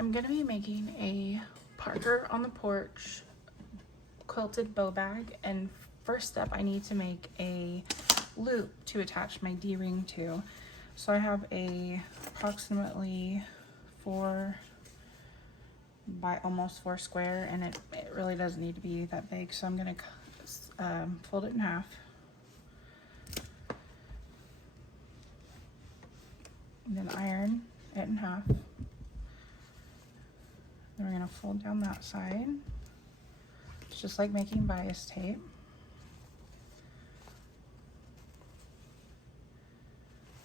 I'm gonna be making a Parker on the Porch quilted bow bag, and first step I need to make a loop to attach my D-ring to. So I have a approximately 4 by almost 4 square, and it really doesn't need to be that big, so I'm gonna fold it in half. And then iron it in half. Then we're gonna fold down that side. It's just like making bias tape.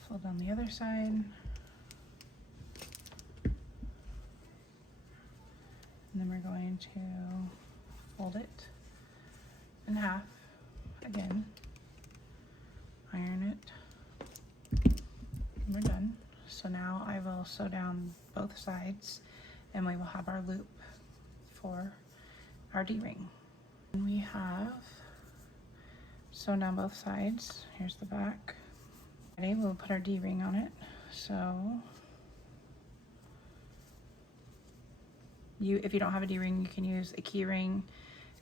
Fold down the other side. And then we're going to fold it in half again. Iron it. And we're done. So now I will sew down both sides, and we will have our loop for our D-ring. And we have sewn down both sides. Here's the back. Today we'll put our D-ring on it. So if you don't have a D-ring, you can use a key ring.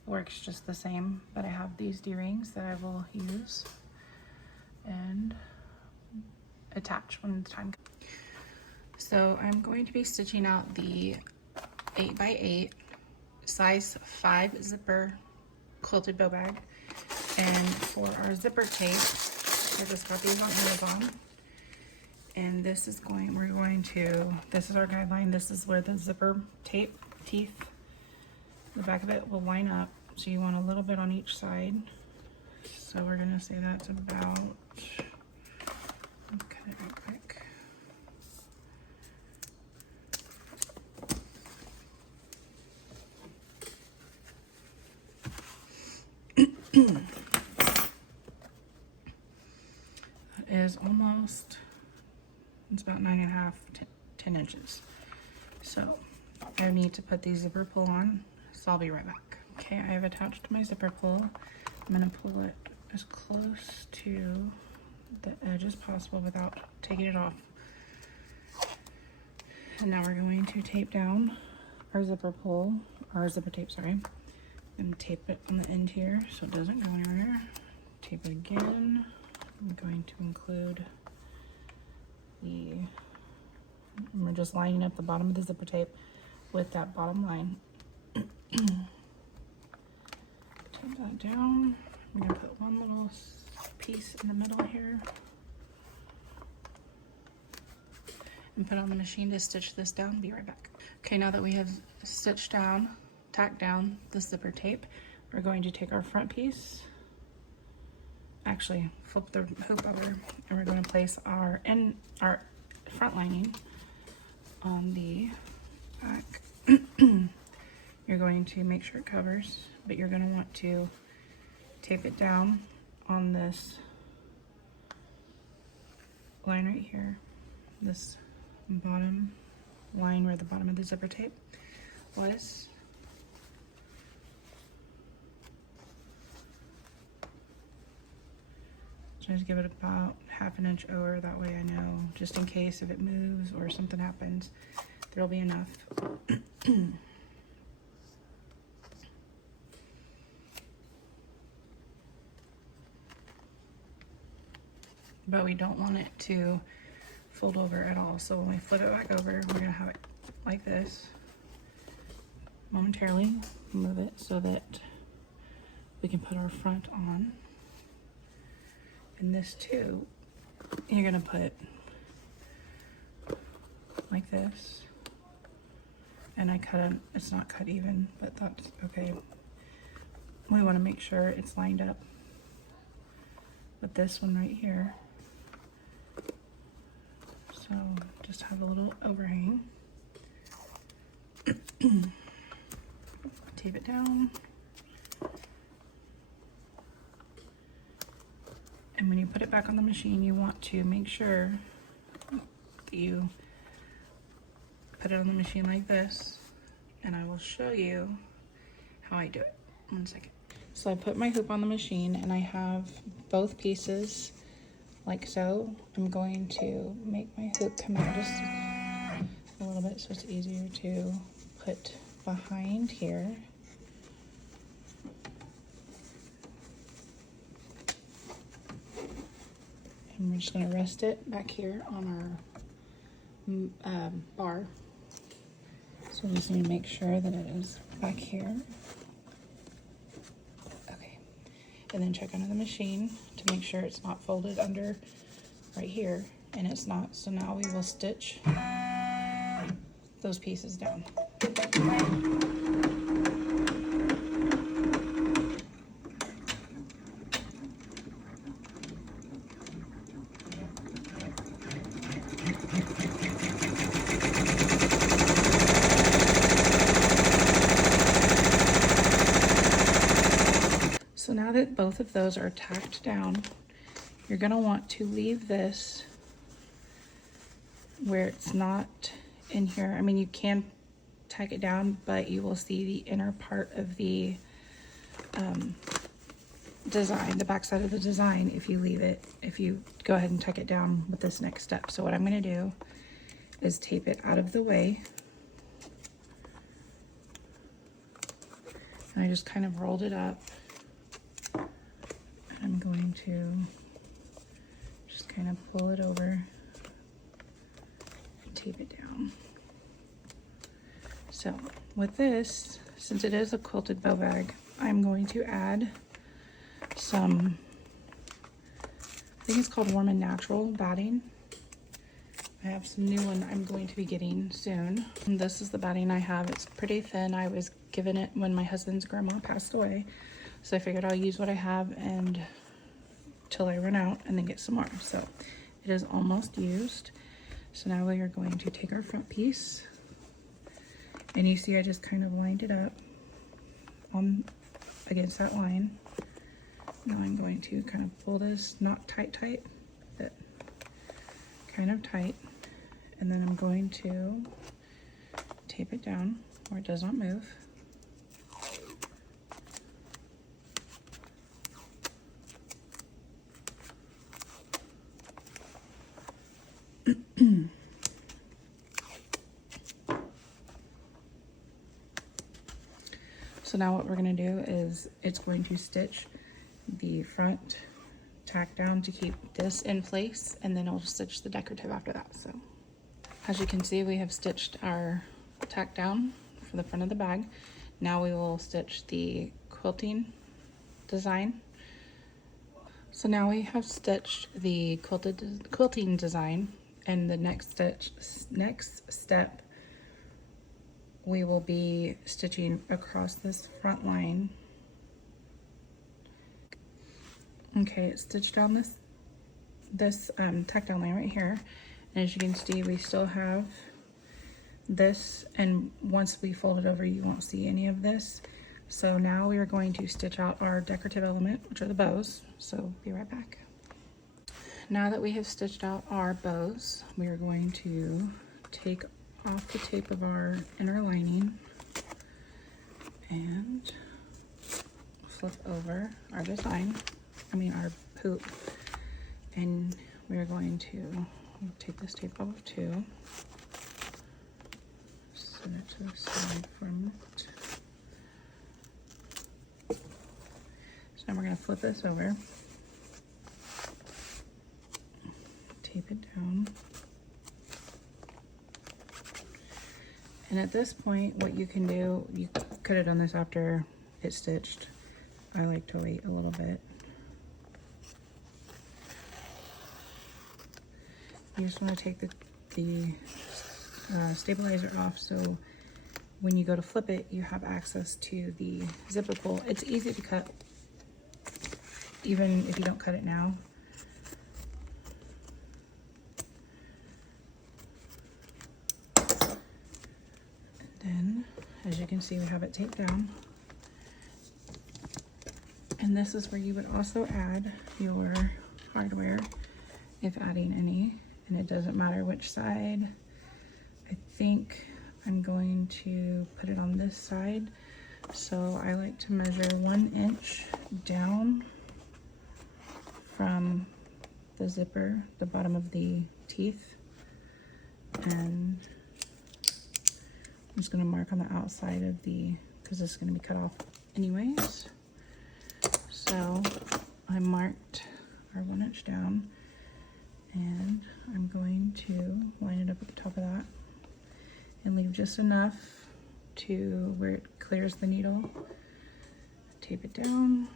It works just the same, but I have these D-rings that I will use and attach when the time comes. So I'm going to be stitching out the 8x8 size 5 zipper quilted bow bag, and for our zipper tape, I just got these on Amazon, and this is this is our guideline. This is where the zipper tape teeth, the back of it will line up, so you want a little bit on each side. So we're gonna say that's about, let's cut it real quick. That is almost, it's about 9.5, 10 inches. So I need to put the zipper pull on, so I'll be right back. Okay, I have attached my zipper pull. I'm gonna pull it as close to the edge as possible without taking it off. And now we're going to tape down our zipper tape, sorry. And tape it on the end here so it doesn't go anywhere. Tape it again. I'm going to include we're just lining up the bottom of the zipper tape with that bottom line. Tape that down. I'm gonna put one little piece in the middle here and put it on the machine to stitch this down. Be right back. Okay, now that we have tacked down the zipper tape, we're going to take our front piece, actually flip the hoop over, and we're going to place our front lining on the back. You're going to make sure it covers, but you're going to want to tape it down on this line right here, this bottom line where the bottom of the zipper tape was. Just give it about 1/2 inch over, that way I know, just in case if it moves or something happens, there'll be enough. But we don't want it to fold over at all. So when we flip it back over, we're gonna have it like this. Momentarily move it so that we can put our front on. And this too, you're gonna put like this. And I cut it, it's not cut even, but that's okay. We wanna make sure it's lined up with this one right here. So just have a little overhang. Tape it down. And when you put it back on the machine, you want to make sure that you put it on the machine like this, and I will show you how I do it. 1 second. So I put my hoop on the machine, and I have both pieces like so. I'm going to make my hoop come out just a little bit it so it's easier to put behind here. And we're just going to rest it back here on our bar. So we just need to make sure that it is back here. Okay. And then check under the machine to make sure it's not folded under right here. And it's not. So now we will stitch those pieces down. So now that both of those are tacked down, you're going to want to leave this where it's not in here. I mean, you can tack it down, but you will see the inner part of the design, the back side of the design, if you leave it, if you go ahead and tuck it down with this next step. So what I'm going to do is tape it out of the way. And I just kind of rolled it up. I'm going to just kind of pull it over and tape it down. So with this, since it is a quilted bow bag, I'm going to add some, I think it's called Warm and Natural batting. I have some new one I'm going to be getting soon. And this is the batting I have. It's pretty thin. I was given it when my husband's grandma passed away. So I figured I'll use what I have and till I run out and then get some more. So it is almost used. So now we are going to take our front piece, and you see I just kind of lined it up on against that line. Now I'm going to kind of pull this, not tight, but kind of tight. And then I'm going to tape it down where it does not move. So now what we're going to do is it's going to stitch the front tack down to keep this in place, and then I'll stitch the decorative after that. So as you can see, we have stitched our tack down for the front of the bag. Now we will stitch the quilting design. So now we have stitched the quilting design, and the next step we will be stitching across this front line. Okay, it's stitched down this tack down line right here, and as you can see, we still have this, and once we fold it over, you won't see any of this. So now we are going to stitch out our decorative element, which are the bows. So be right back. Now that we have stitched out our bows, we are going to take off the tape of our inner lining and flip over our design, our hoop, and we're going to take this tape off too, set it to the side for a minute. So now we're going to flip this over, tape it down. And at this point, what you can do, you could have done this after it's stitched. I like to wait a little bit. You just want to take the stabilizer off, so when you go to flip it, you have access to the zipper pull. It's easy to cut, even if you don't cut it now. Then, as you can see, we have it taped down. And this is where you would also add your hardware, if adding any. And it doesn't matter which side. I think I'm going to put it on this side. So I like to measure 1 inch down from the zipper, the bottom of the teeth, and I'm just gonna mark on the outside of the, because it's gonna be cut off anyways. So I marked our 1 inch down, and I'm going to line it up at the top of that and leave just enough to where it clears the needle. Tape it down.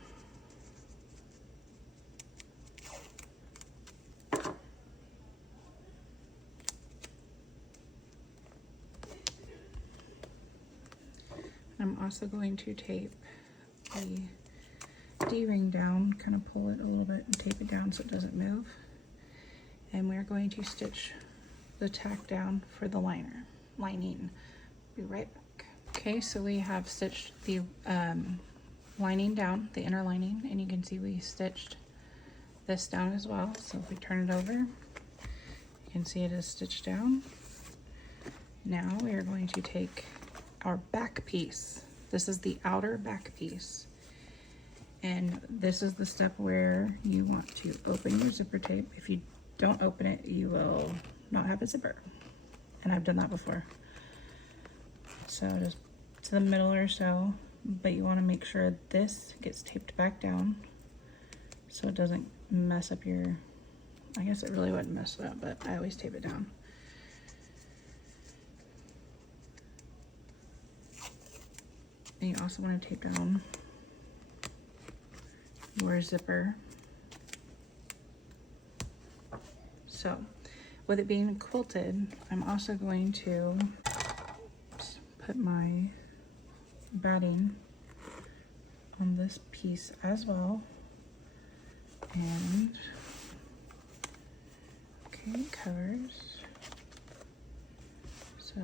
I'm also going to tape the D-ring down, kind of pull it a little bit and tape it down so it doesn't move. And we're going to stitch the tack down for the lining. Be right back. Okay, so we have stitched the lining down, the inner lining, and you can see we stitched this down as well. So if we turn it over, you can see it is stitched down. Now we are going to take our back piece. This is the outer back piece. And this is the step where you want to open your zipper tape. If you don't open it, you will not have a zipper. And I've done that before. So just to the middle or so, but you want to make sure this gets taped back down so it doesn't mess up your, I guess it really wouldn't mess it up, but I always tape it down. And you also want to tape down your zipper. So with it being quilted, I'm also going to put my batting on this piece as well. And okay, it covers. So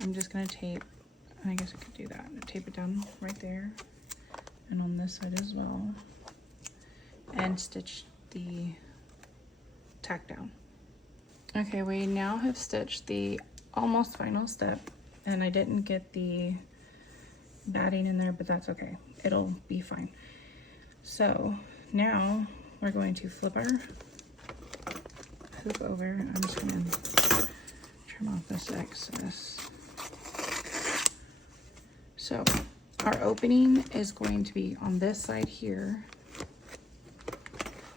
I'm just gonna tape, I guess I could do that, tape it down right there and on this side as well, and stitch the tack down. Okay, we now have stitched the almost final step, and I didn't get the batting in there, but that's okay, it'll be fine. So now we're going to flip our hoop over, and I'm just gonna trim off this excess. So our opening is going to be on this side here.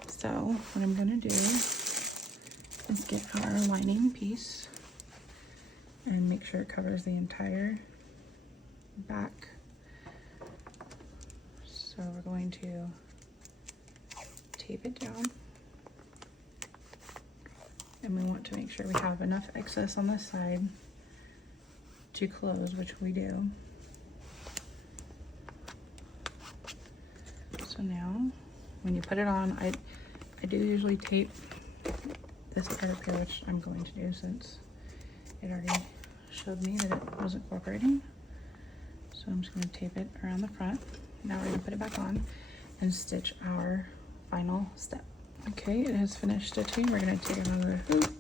So what I'm gonna do is get our lining piece and make sure it covers the entire back. So we're going to tape it down. And we want to make sure we have enough excess on this side to close, which we do. So now, when you put it on, I do usually tape this part up here, which I'm going to do since it already showed me that it wasn't cooperating. So I'm just going to tape it around the front. Now we're going to put it back on and stitch our final step. Okay, it has finished stitching. We're going to take another hoop.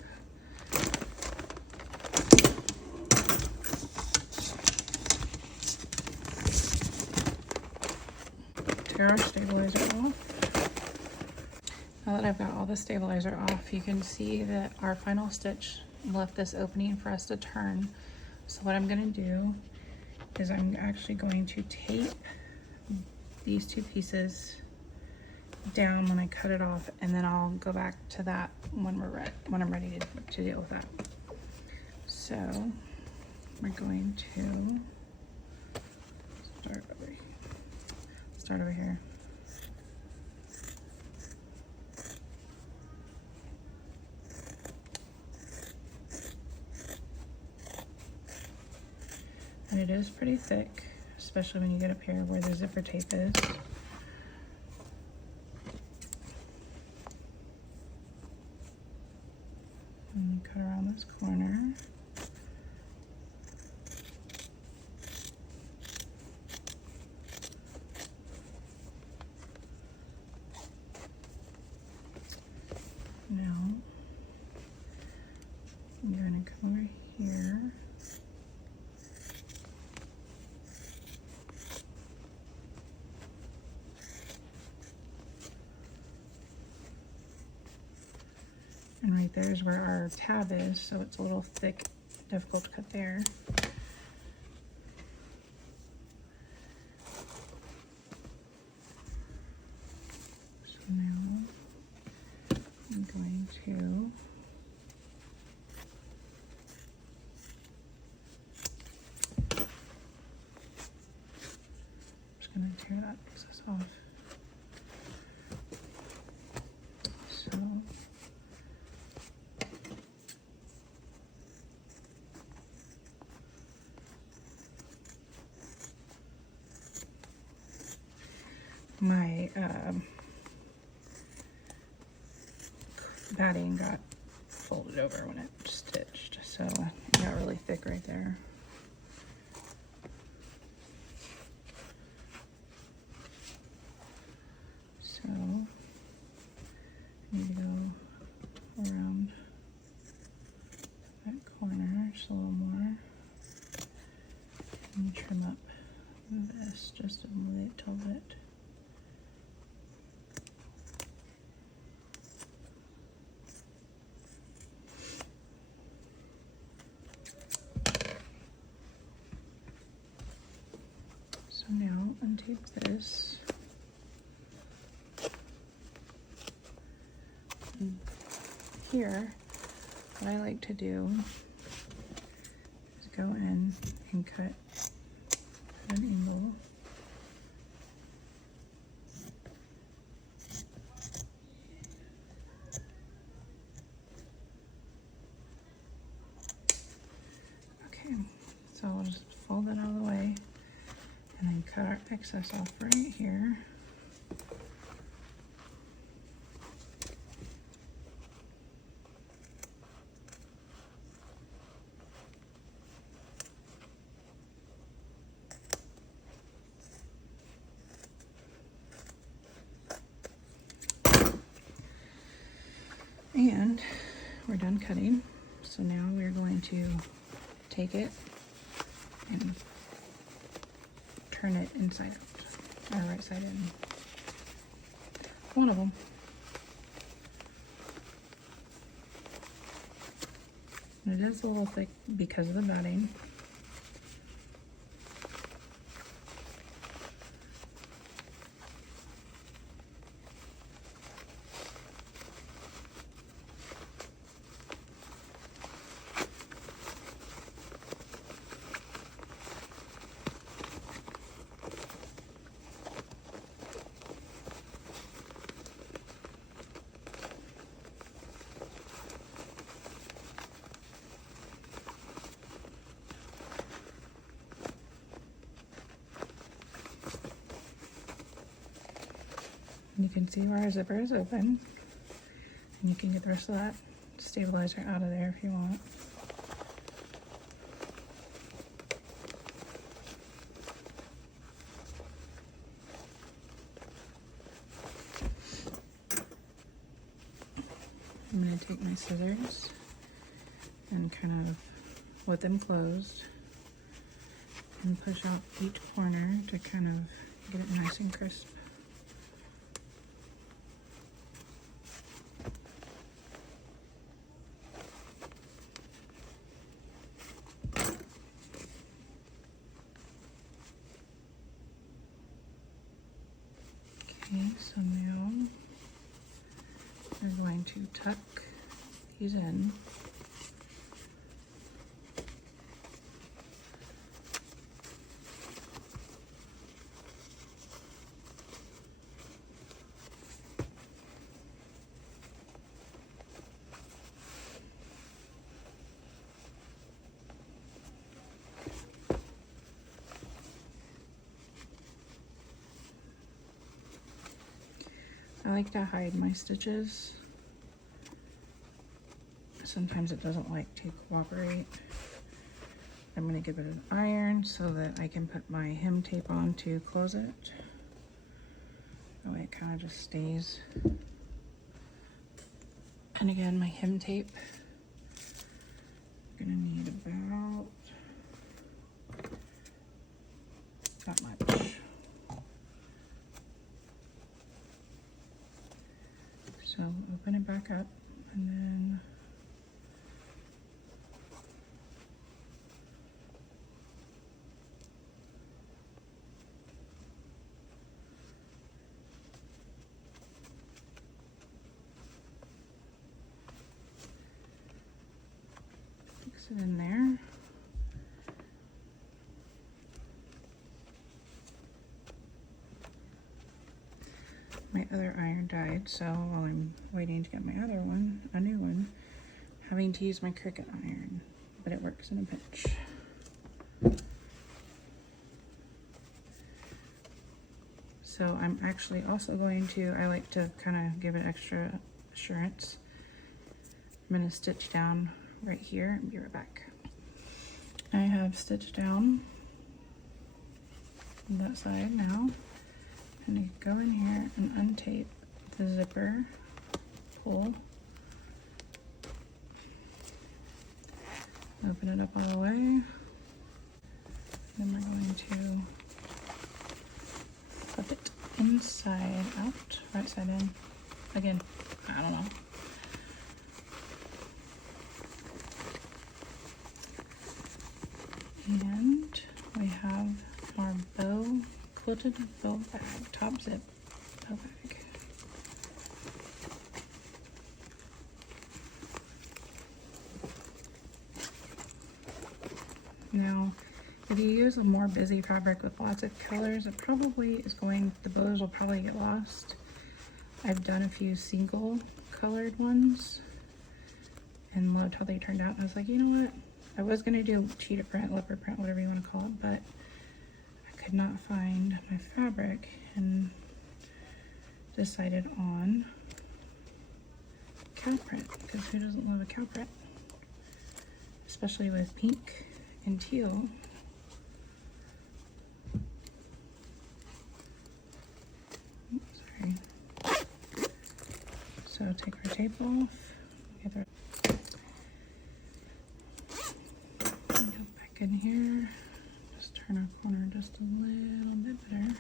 Tear our stabilizer off. Now that I've got all the stabilizer off, you can see that our final stitch left this opening for us to turn. So what I'm going to do is I'm actually going to tape these two pieces down when I cut it off, and then I'll go back to that when I'm ready to deal with that. So we're going to start over here. And it is pretty thick, especially when you get up here where the zipper tape is. And cut around this corner. Now, you're going to come over here. And right there is where our tab is, so it's a little thick difficult to cut there. So now I'm going to tear that excess off. So my batting got folded over when it stitched, so it got really thick right there. So I need to go around that corner just a little more and trim up this just a little bit. So now untape this. Here, what I like to do is go in and cut at an angle. Okay, so I'll just fold that out of the way and then cut our excess off right here. And we're done cutting. So now we're going to take it and turn it inside out, or right side in. One of them. And it is a little thick because of the batting. And you can see where our zipper is open. And you can get the rest of that stabilizer out of there if you want. I'm going to take my scissors and kind of with them closed and push out each corner to kind of get it nice and crisp. Okay, so now we're going to tuck these in. I like to hide my stitches. Sometimes it doesn't like to cooperate. I'm going to give it an iron so that I can put my hem tape on to close it. That way it kind of just stays. And again, my hem tape, I'm going to need about that much. So open it back up and then it in there. My other iron died, so while I'm waiting to get my other one, a new one, having to use my Cricut iron, but it works in a pinch. So I'm actually also going to, I like to kind of give it extra assurance. I'm going to stitch down right here and be right back. I have stitched down that side now. I'm going to go in here and untape the zipper, pull, open it up all the way. Then we're going to flip it inside out, right side in. Again, I don't know. And we have our quilted bow bag, top zip bow bag. Now, if you use a more busy fabric with lots of colors, it probably is going, the bows will probably get lost. I've done a few single colored ones and loved how they turned out. And I was like, you know what? I was gonna do cheetah print, leopard print, whatever you want to call it, but I could not find my fabric and decided on cow print, because who doesn't love a cow print? Especially with pink and teal. Oops, sorry. So take our tape off. Go back in here. Just turn our corner just a little bit better.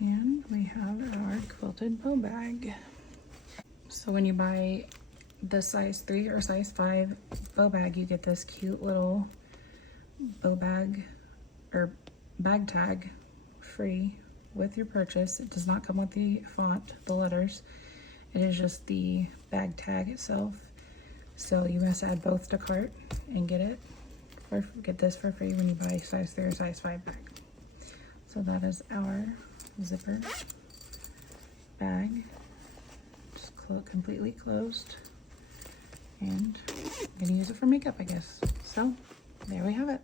And we have our quilted bow bag. So when you buy the size 3 or size 5 bow bag, you get this cute little bow bag or bag tag free with your purchase. It does not come with the font, the letters. It is just the bag tag itself. So you must add both to cart and get this for free when you buy size 3 or size 5 bag. So that is our zipper bag, just completely closed, and I'm gonna use it for makeup, I guess. So there we have it.